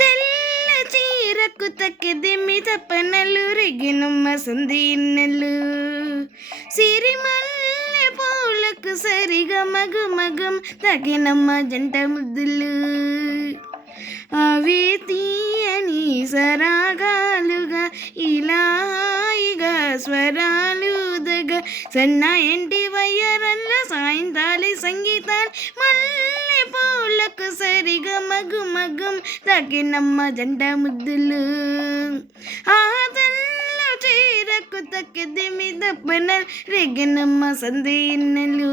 తెల్ల చీరకు తక్కెదిమి తప్పనలు రిగినమ్మ సంధి ఇన్నెలు సిరిమల్లె పూలకు సరిగా మగం తగినమ్మ జంట ముద్దులు అవి తీయని సరాగాలుగా ఇలాయిగా స్వరాలు దగ సన్న ఎంటి వయ్యరల్ల సాయంత్రాలి సంగీతాలు మల్లె పూలకు సరిగా మగం తగినమ్మ జంట ముద్దులు ఆ తెల్ల చీరకు తక్కిది మీద పన రేగినమ్మ సంధి ఇన్నెలు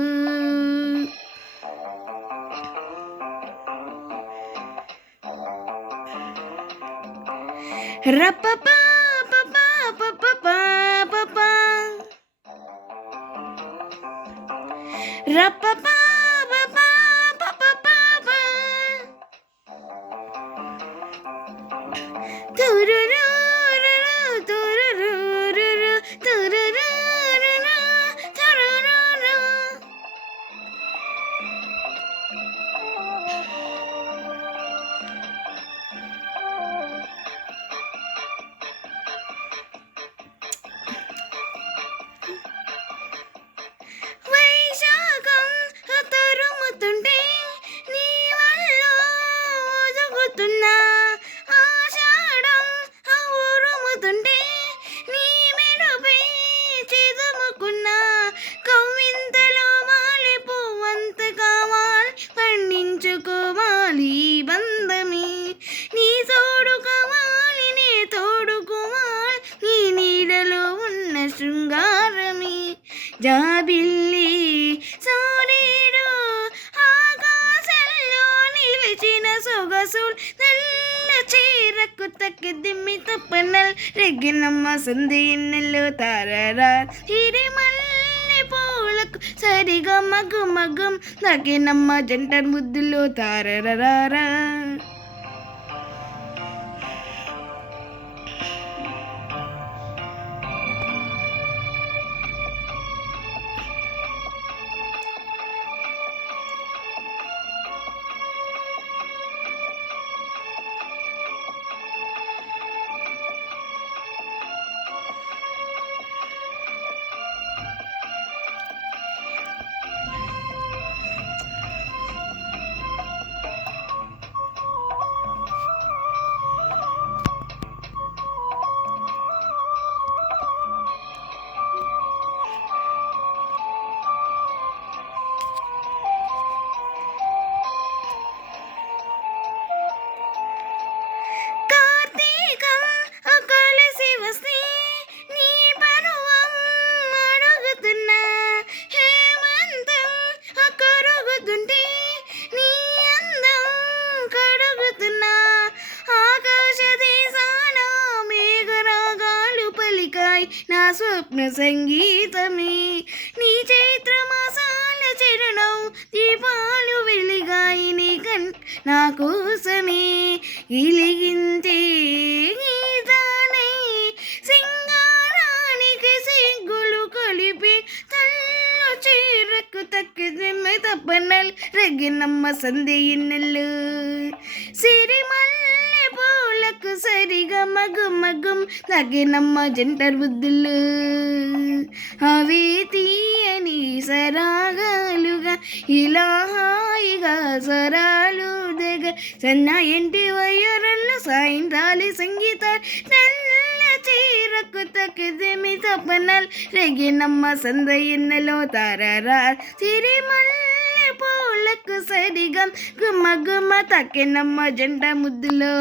రప్పపా పపా పపపా పపా రప్పపా పపా పపపా తురురు తురురు తురురు తురురు వైశాఖం తరుముతుంటే నీ వల్ల ఒదుగుతున్నా ఆషాఢం ఉరుముతుంటే నీ మెరుపై చిదుముకున్నా కవ్వింతలో మాలి పువ్వంత కావాలి పండించుకోవాలి బంధమే నీ తోడు కావాలి నే తోడుకోవాలి నీ నీడలో ఉన్న శృంగారమే జాబిల్లి సూర్యుడు ఆకాశంలో నిలిచిన సొగసులు నల్ల చీరకు తక్కిదిమ్మి తప్పనల్ రెగ్గినమ్మ సంధి ఇన్నెలు తారరా సిరిమల్లె పూలకు సరిగా మగం తగినమ్మ జంట ముద్దులు తారరారా కార్తీకం కలిసి వస్తే నీ పరువం అడుగుతున్నా హేమంతం కరుగుతుంటే నీ అందం కడుగుతున్నా ఆకాశ దేశాన మేఘరాగాలు పలికాయి నా స్వప్న సంగీతమే నీ చైత్ర మాసాల చరణం దీపాలు వెలిగాయి నీ నా కోసమే ఇలిగించే గీతానై సింగారానికి సిగ్గులు కలిపి తల్ల చీరకు తక్కిదిమ్మి తప్పనల్ రెగ్గినమ్మ సంధి ఇన్నెలు సిరిమల్లె పూలకు సరిగా మగం తగినమ్మ జంట బుద్ధులు అవి తీయని సరాగాలుగా ఇలా హాయిగా స్వరాలు దగ సన్న ఎంటి వయ్యరల్ల సాయంత్రాలి సంగీత నల్ల చీరకు తక్కిదిమి తప్పనల్ రెగినమ్మ సంధి ఇన్నెలు తారరా సిరిమల్లె పూలకు సరిగా గుమ్మ తక్కినమ్మ జంట ముద్దులో